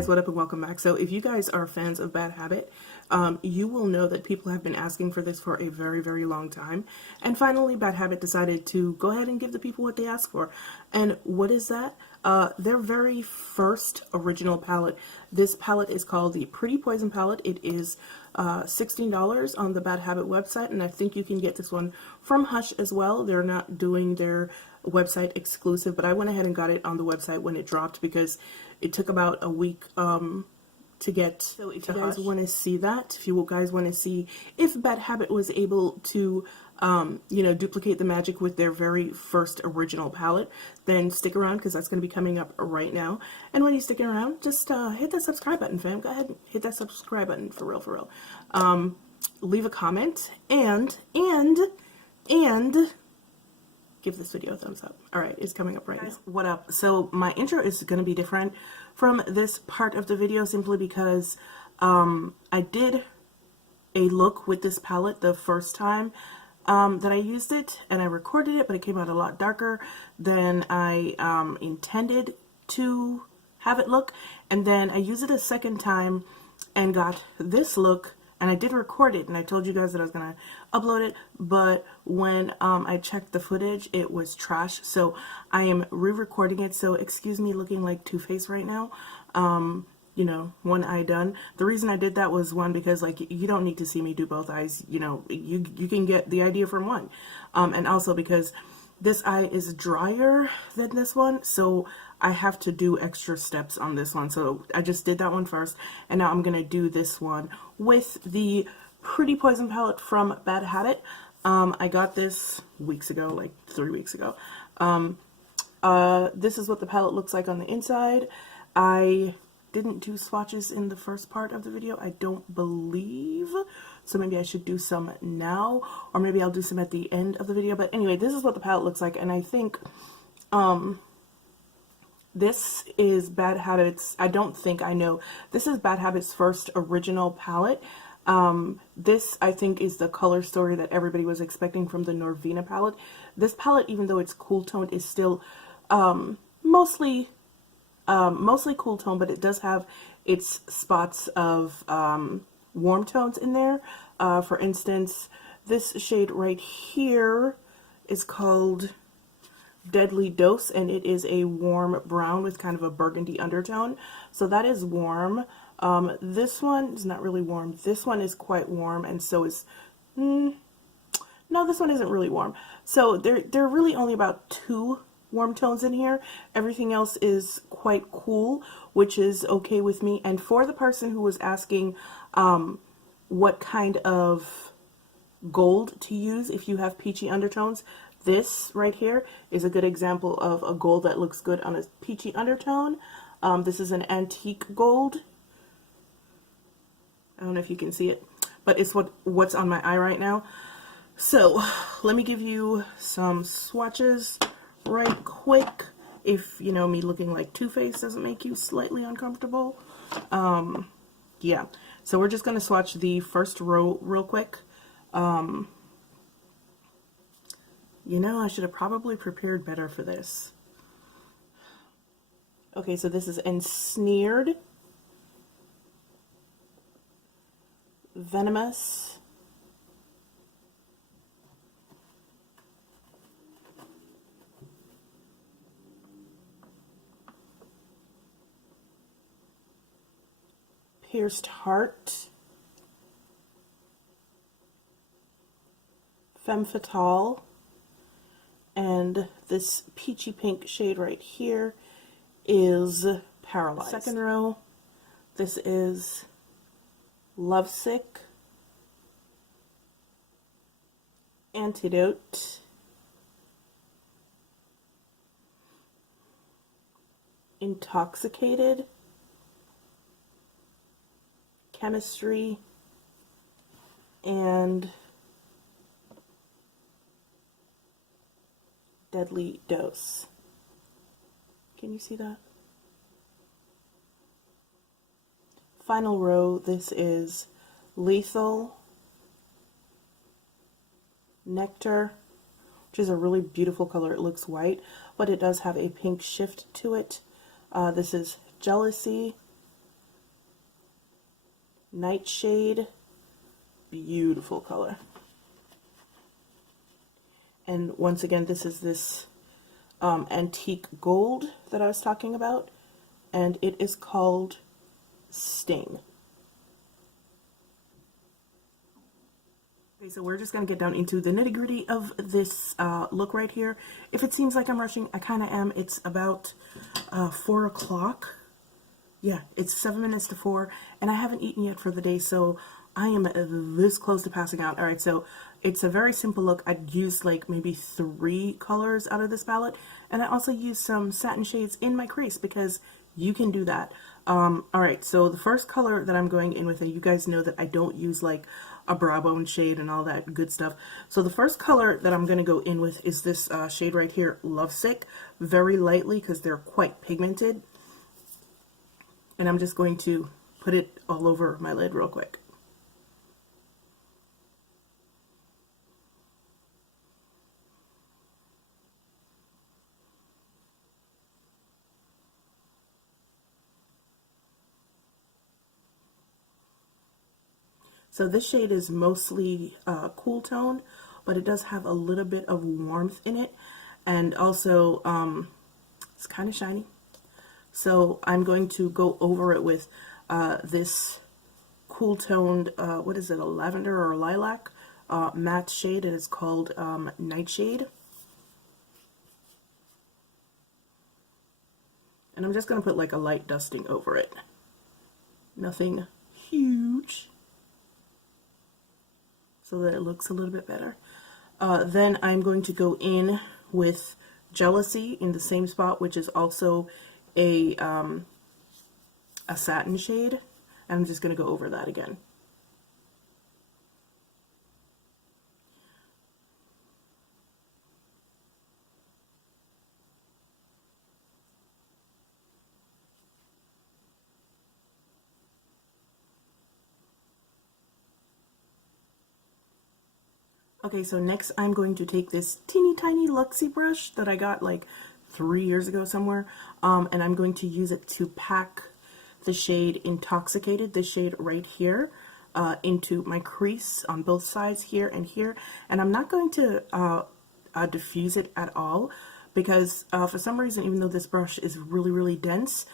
guys, what up and welcome back. So if you guys are fans of Bad Habit, you will know that people have been asking for this for a very, very long time. And finally, Bad Habit decided to go ahead and give the people what they asked for. And what is that? Their very first original palette. This palette is called the Pretty Poison palette. It is $16 on the Bad Habit website, and I think you can get this one from Hush as well. They're not doing their website exclusive, but I went ahead and got it on the website when it dropped because it took about a week to get. So if you guys want to see that, if you guys want to see if Bad Habit was able to you know, duplicate the magic with their very first original palette, then stick around because that's going to be coming up right now. And when you're sticking around, just hit that subscribe button, fam. Go ahead and hit that subscribe button for real, for real. Leave a comment and give this video a thumbs up. Alright, it's coming up right now. What up? So my intro is going to be different from this part of the video simply because I did a look with this palette the first time that I used it, and I recorded it, but it came out a lot darker than I intended to have it look. And then I used it a second time and got this look, and I did record it, and I told you guys that I was gonna upload it, but when I checked the footage, it was trash. So I am re-recording it. So excuse me looking like Two-Face right now. You know, one eye done. The reason I did that was, one, because like you don't need to see me do both eyes. You know, you can get the idea from one, and also because this eye is drier than this one, so I have to do extra steps on this one. So I just did that one first, and now I'm gonna do this one with the Pretty Poison palette from Bad Habit. I got this weeks ago, like 3 weeks ago. This is what the palette looks like on the inside. I didn't do swatches in the first part of the video, I don't believe, so maybe I should do some now, or maybe I'll do some at the end of the video. But anyway, this is what the palette looks like, and I think this is Bad Habit's, I don't think, I know, this is Bad Habit's first original palette. This, I think, is the color story that everybody was expecting from the Norvina palette. This palette, even though it's cool toned, is still mostly cool tone, but it does have its spots of warm tones in there. For instance, this shade right here is called Deadly Dose, and it is a warm brown with kind of a burgundy undertone. So that is warm. This one is not really warm. This one is quite warm, and so is... no, this one isn't really warm. So there are really only about 2 warm tones in here. Everything else is quite cool, which is okay with me. And for the person who was asking what kind of gold to use if you have peachy undertones, this right here is a good example of a gold that looks good on a peachy undertone. This is an antique gold. I don't know if you can see it, but it's what's on my eye right now. So let me give you some swatches right quick, if you know me looking like Two-Face doesn't make you slightly uncomfortable. Yeah, so we're just gonna swatch the first row real quick. You know, I should have probably prepared better for this. Okay, so this is Ensnared, Venomous, Pierced Heart, Femme Fatale, and this peachy pink shade right here is Paralyzed. Second row, this is Lovesick, Antidote, Intoxicated, Chemistry, and Deadly Dose. Can you see that? Final row, this is Lethal, Nectar, which is a really beautiful color. It looks white, but it does have a pink shift to it. This is Jealousy, Nightshade. Beautiful color. And once again, this is this antique gold that I was talking about, and it is called Sting. Okay, so we're just going to get down into the nitty gritty of this look right here. If it seems like I'm rushing, I kind of am. It's about 4 o'clock. Yeah, it's 7 minutes to 4, and I haven't eaten yet for the day, so I am this close to passing out. All right, so it's a very simple look. I'd used like maybe 3 colors out of this palette, and I also used some satin shades in my crease because you can do that. All right, so the first color that I'm going in with, and you guys know that I don't use like a brow bone shade and all that good stuff. So the first color that I'm going to go in with is this shade right here, Lovesick, very lightly because they're quite pigmented. And I'm just going to put it all over my lid real quick. So this shade is mostly cool tone, but it does have a little bit of warmth in it, and also it's kind of shiny. So I'm going to go over it with this cool toned, what is it, a lavender or a lilac matte shade. It is called Nightshade. And I'm just going to put like a light dusting over it. Nothing huge, so that it looks a little bit better. Then I'm going to go in with Jealousy in the same spot, which is also a satin shade, and I'm just going to go over that again. Okay, so next I'm going to take this teeny tiny Luxie brush that I got like 3 years ago somewhere, and I'm going to use it to pack the shade Intoxicated, this shade right here, into my crease on both sides here and here. And I'm not going to diffuse it at all because for some reason, even though this brush is really dense,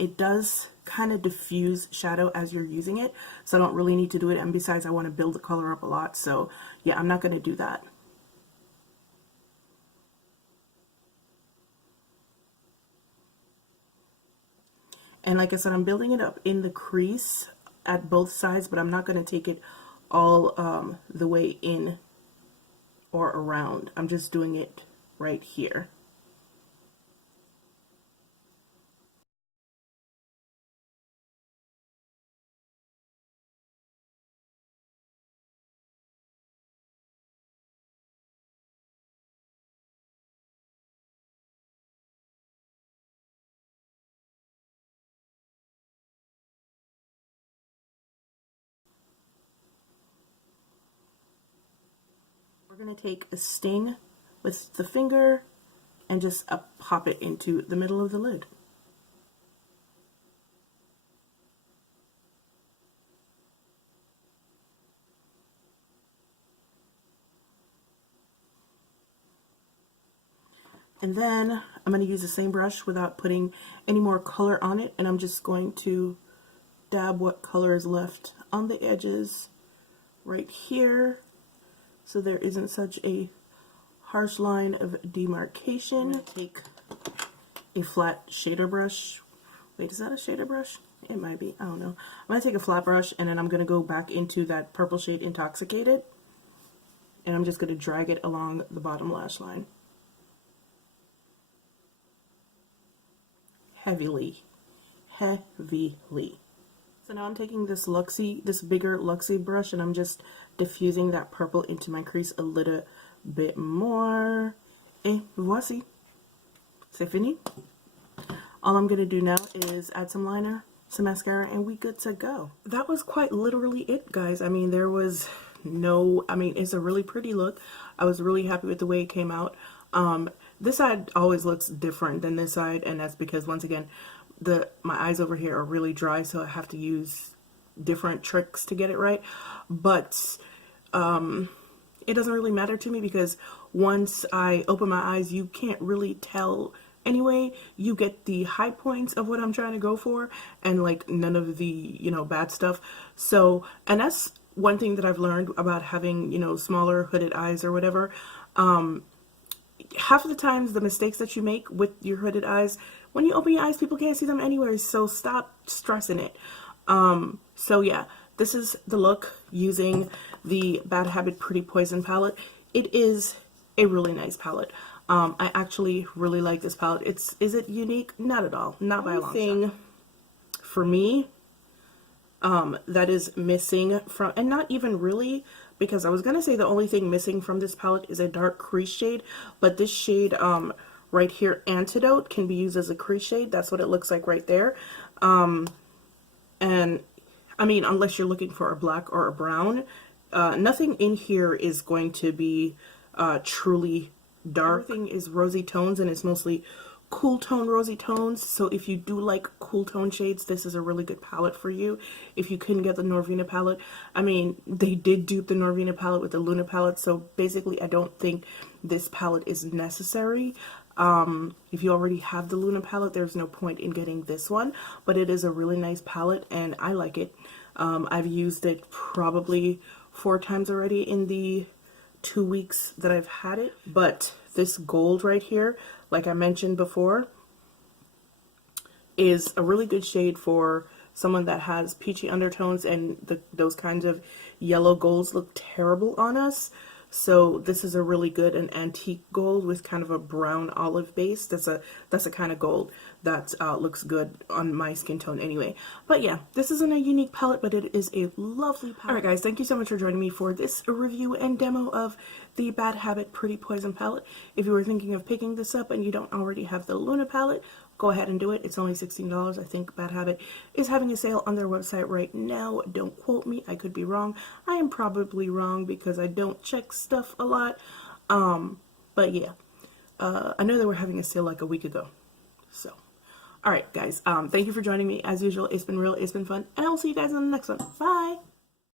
it does kind of diffuse shadow as you're using it, so I don't really need to do it. And besides, I want to build the color up a lot, so yeah, I'm not going to do that. And like I said, I'm building it up in the crease at both sides, but I'm not going to take it all the way in or around. I'm just doing it right here. We're going to take a sting with the finger and just pop it into the middle of the lid. And then I'm going to use the same brush without putting any more color on it, and I'm just going to dab what color is left on the edges right here, so there isn't such a harsh line of demarcation. Take a flat shader brush. Wait, is that a shader brush? It might be, I don't know. I'm going to take a flat brush, and then I'm going to go back into that purple shade Intoxicated, and I'm just going to drag it along the bottom lash line. Heavily. So now I'm taking this bigger Luxie brush, and I'm just diffusing that purple into my crease a little bit more. Et voici. C'est fini. All I'm going to do now is add some liner, some mascara, and we good to go. That was quite literally it, guys. I mean, there was no, I mean, it's a really pretty look. I was really happy with the way it came out. This side always looks different than this side, and that's because, once again, my eyes over here are really dry, so I have to use different tricks to get it right, but it doesn't really matter to me because once I open my eyes, you can't really tell anyway. You get the high points of what I'm trying to go for and like none of the, you know, bad stuff. So, and that's one thing that I've learned about having, you know, smaller hooded eyes or whatever. Half of the times the mistakes that you make with your hooded eyes, when you open your eyes, people can't see them anywhere. So stop stressing it. So yeah, this is the look using the Bad Habit Pretty Poison palette. It is a really nice palette. I actually really like this palette. Is it unique? Not at all. Not by a long shot. For me, that is missing from, and not even really, because I was gonna say the only thing missing from this palette is a dark crease shade, but this shade right here, Antidote, can be used as a crease shade. That's what it looks like right there. And I mean, unless you're looking for a black or a brown, nothing in here is going to be truly dark. Everything is rosy tones, and it's mostly cool tone rosy tones. So if you do like cool tone shades, this is a really good palette for you. If you couldn't get the Norvina palette, I mean, they did dupe the Norvina palette with the Luna palette, so basically I don't think this palette is necessary. If you already have the Luna palette, there's no point in getting this one, but it is a really nice palette and I like it. I've used it probably 4 times already in the 2 weeks that I've had it, but this gold right here, like I mentioned before, is a really good shade for someone that has peachy undertones, and those kinds of yellow golds look terrible on us. So this is a really good and antique gold with kind of a brown olive base. That's a kind of gold that looks good on my skin tone anyway. But yeah, this isn't a unique palette, but it is a lovely palette. Alright guys, thank you so much for joining me for this review and demo of the Bad Habit Pretty Poison palette. If you were thinking of picking this up and you don't already have the Luna palette, go ahead and do it. It's only $16. I think Bad Habit is having a sale on their website right now. Don't quote me. I could be wrong. I am probably wrong because I don't check stuff a lot. But yeah, I know they were having a sale like a week ago. So, alright guys, thank you for joining me. As usual, it's been real, it's been fun, and I will see you guys in the next one. Bye!